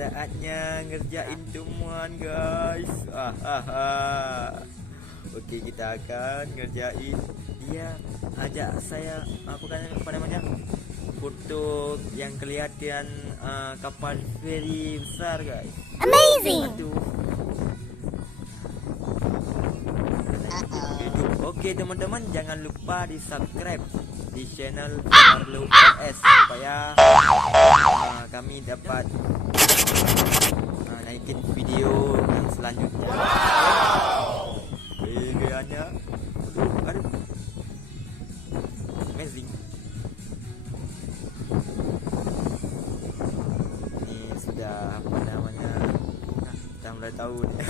Saatnya ngerjain temuan guys. Oke, kita akan ngerjain. Dia ajak saya apa namanya, foto yang kelihatan kapal feri besar guys. Amazing. Aduh. Oke teman-teman, jangan lupa di subscribe di channel Marlo PS supaya kami dapat naikin video yang selanjutnya. Gayanya aduh amazing. Ini sudah apa namanya, kita mulai tahu nih.